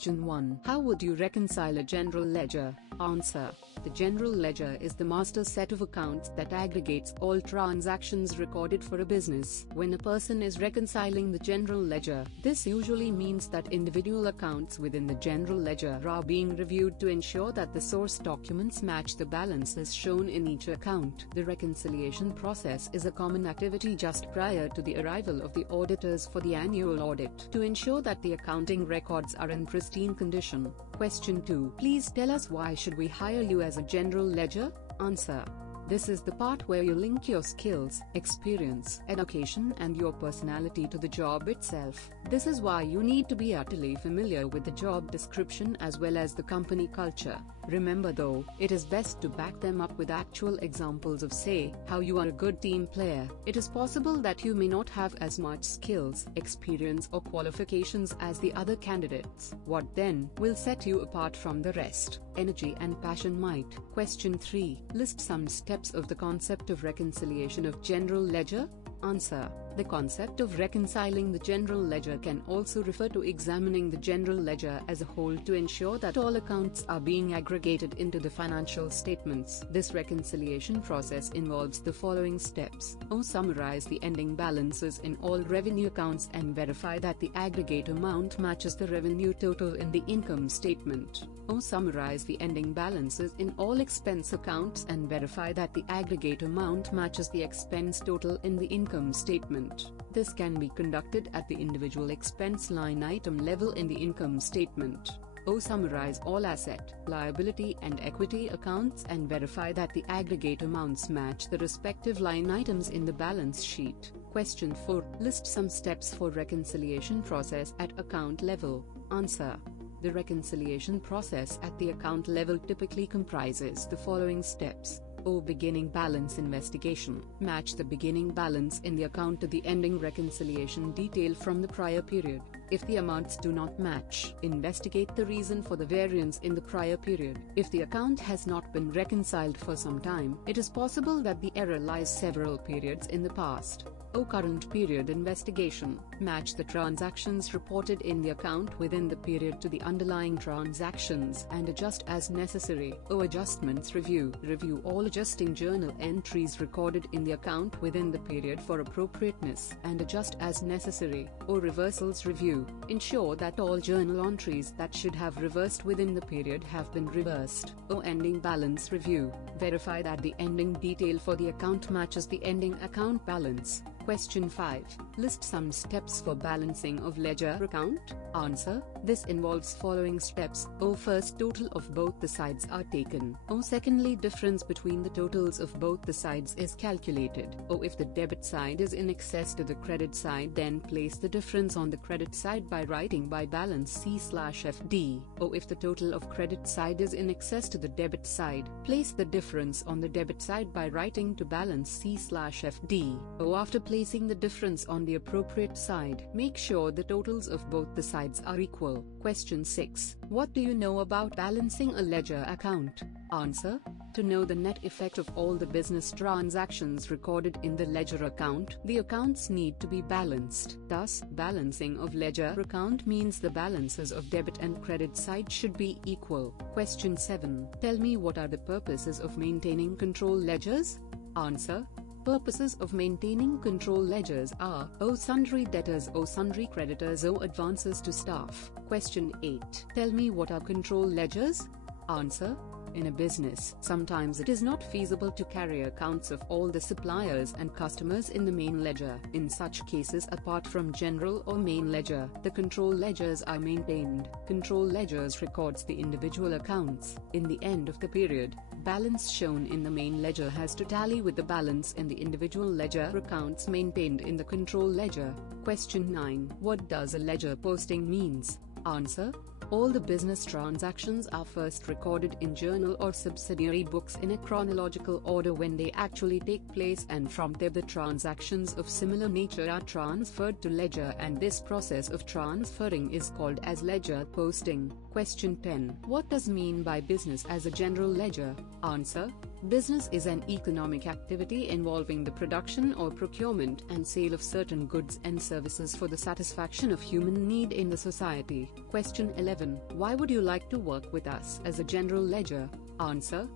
Question 1. How would you reconcile a general ledger? Answer. The general ledger is the master set of accounts that aggregates all transactions recorded for a business. When a person is reconciling the general ledger, this usually means that individual accounts within the general ledger are being reviewed to ensure that the source documents match the balances shown in each account. The reconciliation process is a common activity just prior to the arrival of the auditors for the annual audit to ensure that the accounting records are in pristine condition. Question 2. Please tell us, why should we hire you as a general ledger? Answer. This is the part where you link your skills, experience, education and your personality to the job itself. This is why you need to be utterly familiar with the job description as well as the company culture. Remember though, it is best to back them up with actual examples of, say, how you are a good team player. It is possible that you may not have as much skills, experience or qualifications as the other candidates. What then will set you apart from the rest? Energy and passion might. Question 3. List some steps of the concept of reconciliation of general ledger. Answer. The concept of reconciling the general ledger can also refer to examining the general ledger as a whole to ensure that all accounts are being aggregated into the financial statements. This reconciliation process involves the following steps. Summarize the ending balances in all revenue accounts and verify that the aggregate amount matches the revenue total in the income statement. Summarize the ending balances in all expense accounts and verify that the aggregate amount matches the expense total in the income statement. This can be conducted at the individual expense line item level in the income statement. Summarize all asset, liability and equity accounts and verify that the aggregate amounts match the respective line items in the balance sheet. Question 4. List some steps for reconciliation process at account level. Answer. The reconciliation process at the account level typically comprises the following steps. Beginning balance investigation. Match the beginning balance in the account to the ending reconciliation detail from the prior period. If the amounts do not match, investigate the reason for the variance in the prior period. If the account has not been reconciled for some time, it is possible that the error lies several periods in the past. Current period investigation. Match the transactions reported in the account within the period to the underlying transactions and adjust as necessary. Adjustments review. Review all adjusting journal entries recorded in the account within the period for appropriateness and adjust as necessary. Reversals review. Ensure that all journal entries that should have reversed within the period have been reversed. Ending balance review. Verify that the ending detail for the account matches the ending account balance. Question 5. List some steps for balancing of ledger account. Answer. This involves following steps. First, total of both the sides are taken. Secondly, difference between the totals of both the sides is calculated. If the debit side is in excess to the credit side, then place the difference on the credit side by writing by balance C/FD. If the total of credit side is in excess to the debit side, place the difference on the debit side by writing to balance C/FD. After placing the difference on the appropriate side, make sure the totals of both the sides are equal. Question 6. What do you know about balancing a ledger account? Answer. To know the net effect of all the business transactions recorded in the ledger account, the accounts need to be balanced. Thus, balancing of ledger account means the balances of debit and credit side should be equal. Question 7. Tell me, what are the purposes of maintaining control ledgers? Answer. Purposes of maintaining control ledgers are sundry debtors, sundry creditors, advances to staff. Question 8. Tell me, what are control ledgers? Answer. In a business, sometimes it is not feasible to carry accounts of all the suppliers and customers in the main ledger. In such cases, apart from general or main ledger, the control ledgers are maintained. Control ledgers records the individual accounts. In the end of the period, balance shown in the main ledger has to tally with the balance in the individual ledger accounts maintained in the control ledger. Question 9. What does a ledger posting means? Answer. All the business transactions are first recorded in journal or subsidiary books in a chronological order when they actually take place, and from there the transactions of similar nature are transferred to ledger, and this process of transferring is called as ledger posting. Question 10. What does mean by business as a general ledger? Answer. Business is an economic activity involving the production or procurement and sale of certain goods and services for the satisfaction of human need in the society. Question 11. Why would you like to work with us as a general ledger? Answer.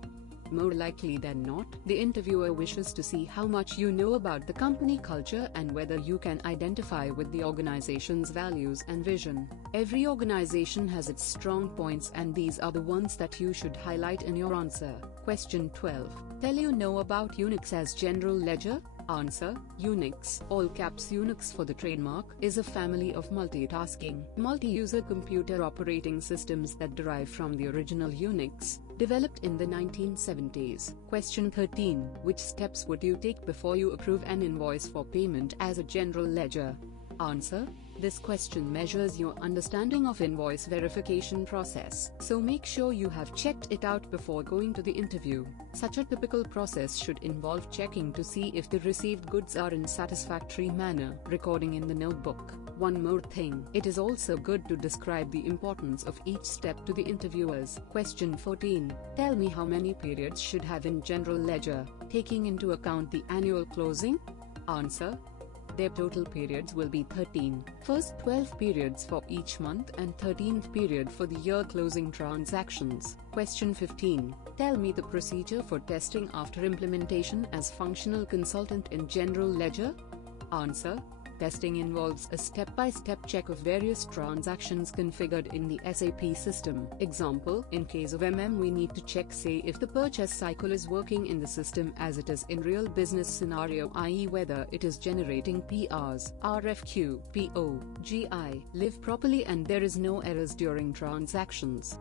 More likely than not, the interviewer wishes to see how much you know about the company culture and whether you can identify with the organization's values and vision. Every organization has its strong points, and these are the ones that you should highlight in your answer. Question 12. Tell you know about Unix as general ledger? Answer. Unix, all caps Unix for the trademark, is a family of multitasking, multi-user computer operating systems that derive from the original Unix, developed in the 1970s. Question 13. Which steps would you take before you approve an invoice for payment as a general ledger? Answer. This question measures your understanding of invoice verification process, so make sure you have checked it out before going to the interview. Such a typical process should involve checking to see if the received goods are in satisfactory manner, recording in the notebook. One more thing, it is also good to describe the importance of each step to the interviewers. Question 14. Tell me how many periods should have in general ledger, taking into account the annual closing? Answer. Their total periods will be 13. First 12 periods for each month and 13th period for the year closing transactions. Question 15. Tell me the procedure for testing after implementation as functional consultant in general ledger? Answer. Testing involves a step-by-step check of various transactions configured in the SAP system. Example, in case of we need to check say if the purchase cycle is working in the system as it is in real business scenario, i.e. whether it is generating PRs, RFQ, PO, GI, live properly and there is no errors during transactions.